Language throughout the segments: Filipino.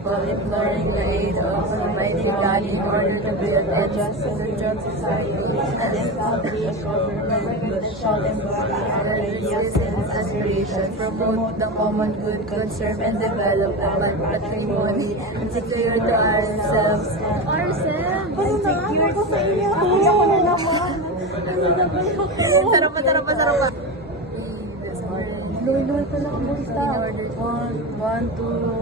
people, imploring the aid of Almighty God in order to build a just and virtual society and establish a government that shall embody our citizens' aspirations, promote the common good, conserve and develop our patrimony, and secure to ourselves and secure to sa inyo. Ako na naman. Sarap pa. Luwi-luwi pa lang ang busta. One, two.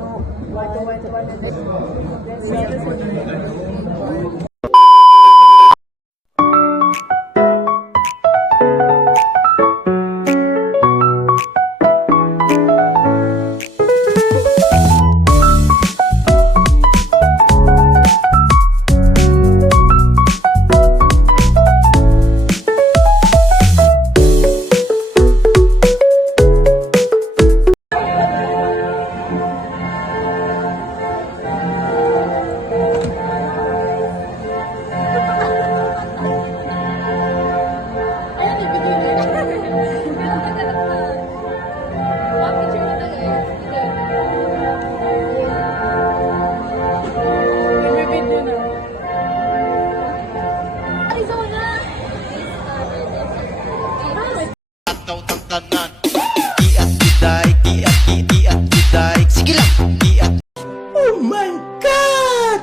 Oh my God!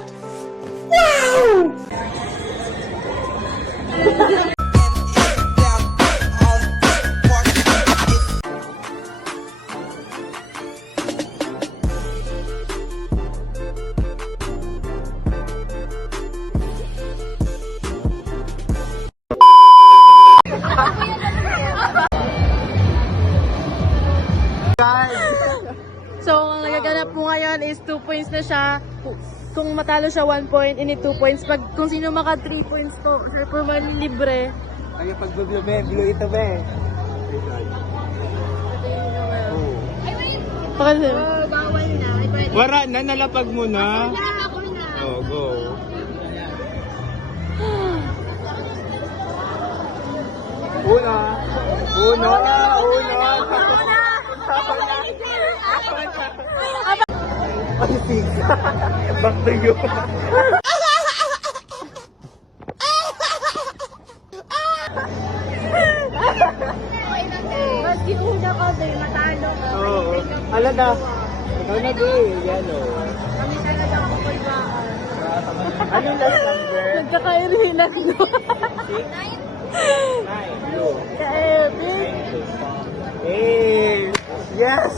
Wow! So, ang nagaganap po ngayon is 2 points na siya. Kung matalo siya 1 point, ini 2 points. Kung sino maka 3 points po, sir, po man libre. Ay, pag blue ito be. Bakit sir? Bawal na. Wara na, nalapag mo na. Oh, go. Una. Ay, sige. Back to you. Mas una ko din, matalo ka. Oo. Ala na. Ikaw na di. Yan o. Kami talaga ako kulbaan. Ano yung last number? Nagkakairinan no? 9, blue. Ka-epic. Hey! Yes!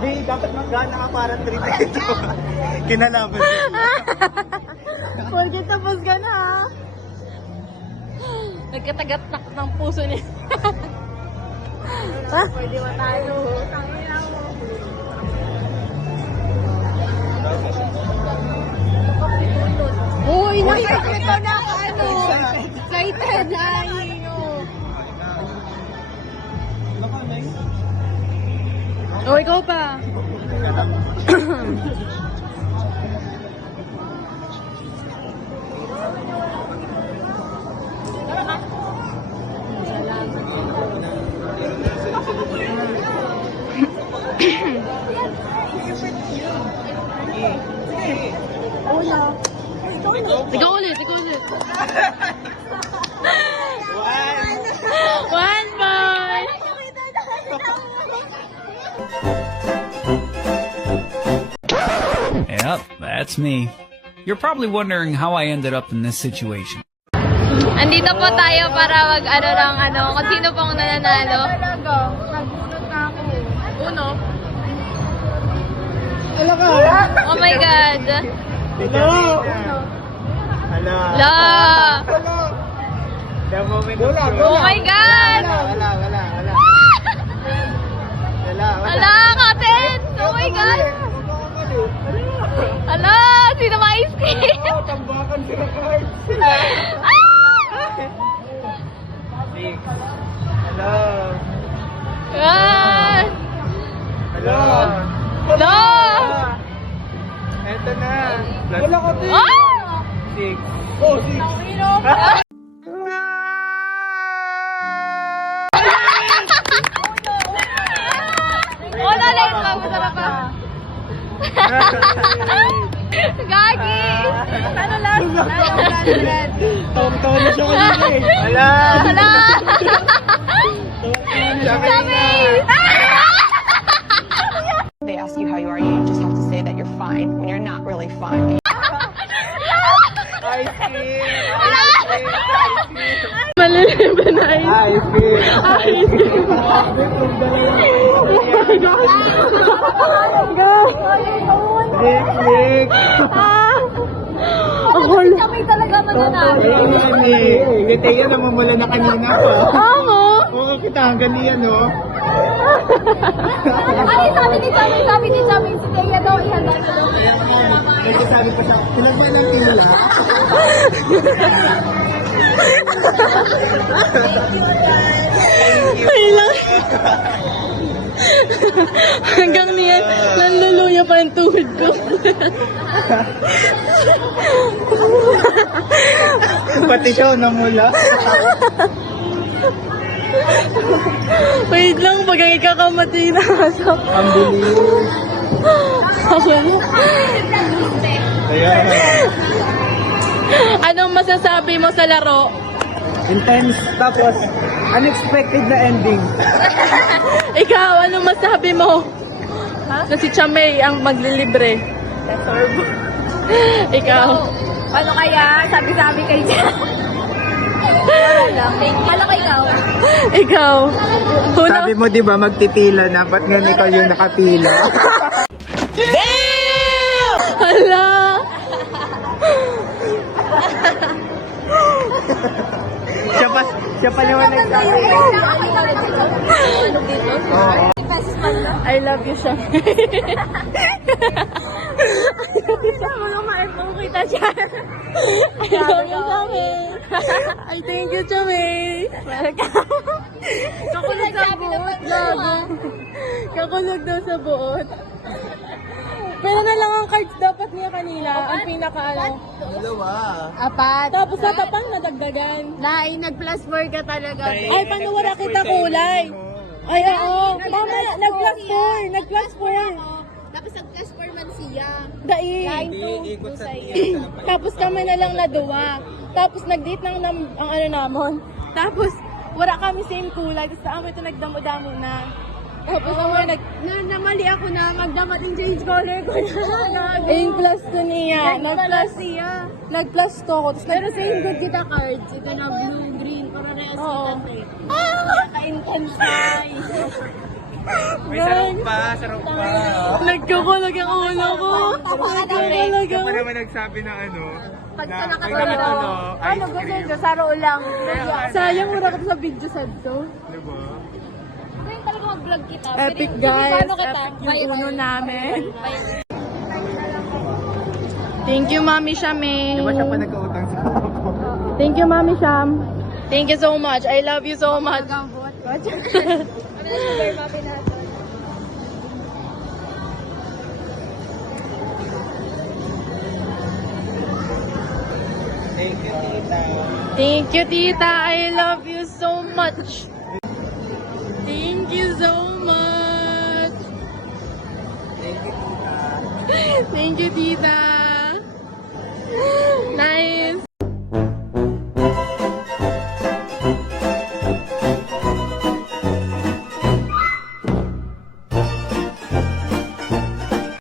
Di, dapat magana ka para 3 dito. Kinalaban siya. Forget tapos ka na ha. Nagkatagat-tak ng puso niya. Ha? Pwede matalo. Tangina mo. Uy, Ito na ako, ano? Excited. Ay, oh, ikaw pa. Ikaw ulit. One point. Yep, that's me. You're probably wondering how I ended up in this situation. Andito po tayo para kung sino pong nananalo. Nagbunot na ako. Uno. Ala ka! Oh my God. Hello! Ala! La. The moment Oh my God. Wala. Ala, Katen. Oh my God. Ala, sino mais cream? Tambakan sila guys! Big. Hello! Ah. Hello! La. Eto na! Wala ka din! Ah. Big. Oh, big! Wala lang, masarap pa. Gagi! Ano lang? Tawang-tawa na siya kanina eh. Wala! Hala! Sabi! They ask you how you are, you just have to say that you're fine when you're not really fine. I feel! Malilibre na yun. I feel! Ay, Nick! Kami talaga mananalo. Yung Teo namumula na kanina pa. Ako? Oo, kita hanggang niyan, no? Ay, sabi ni Chami, si Teya daw, ihanda na daw. Kasi sabi ko sa, ilan ba ng pila? Ay lang. Hanggang niyan, nanluluya pa yung tuhod ko. Pati siya namula. Wait lang, pag ang ikakamati na kasap. Ang bilis. Ako na. Ayan. Anong masasabi mo sa laro? Intense, tapos unexpected na ending. Ikaw, anong masabi mo? Na si Chamay ang maglilibre. Ikaw. Ano kaya? Sabi kay Jan. Ano kay ikaw? Ikaw. Sabi mo, di ba, magtitila na, ba't nga ikaw yung nakapila? Hala. Siya pa naman nagsabi. I love you, Chamay. Kita dyan. I love you, Chamay. I thank you, Chamay. Kakulog sa buot. Gago. Kakulog daw sa buot. Pero na lang ang cards dapat niya kanina. Ang pinaka ano. Apat. Tapos sa tapang nadagdagan. Nag-plus 4 ka talaga. Ay, paano wala kita kulay? Ay, oo. Tama, nag-plus 4. Nag-plus 4. Tapos nag-plus 4 man siya. Daig. Iikot sa tiyan. Tapos kami na lang na duwa. Tapos nag-date ng ang ano namon. Tapos wala kami same kulay. Tapos sa amin ito nagdamo-damo na. Tapos Namali ako na magdamat yung change color ko na. yung plus to niya. Nag-plus siya. Nag-plus to ako. Tapos Pero same good kita cards. Ito na blue, green. Para na Oo. eh. Naka-intense tayo. May sarap pa. nagkukulag ang ulo ko. Nagkukulag Siya ang pa naman nagsabi na ano, Pag na sa pag nakatulog. nakatulo, Ano ice gusto cream. nyo? Saro lang. Sayang wala ka sa video sad to. Diba? Ngayon talaga mag-vlog kita. Epic Pero, guys. paano kita? Epic yung uno namin. Bye. Thank you, Mami Shame. Di ba siya pa nagkautang sa ako? Thank you, Mami Sham. Thank you so much. I love you so much. Gambot. Kami na sugar mami natin. Thank you, tita. Thank you, Tita. I love you so much. Thank you so much. Thank you, tita. Thank you, Tita.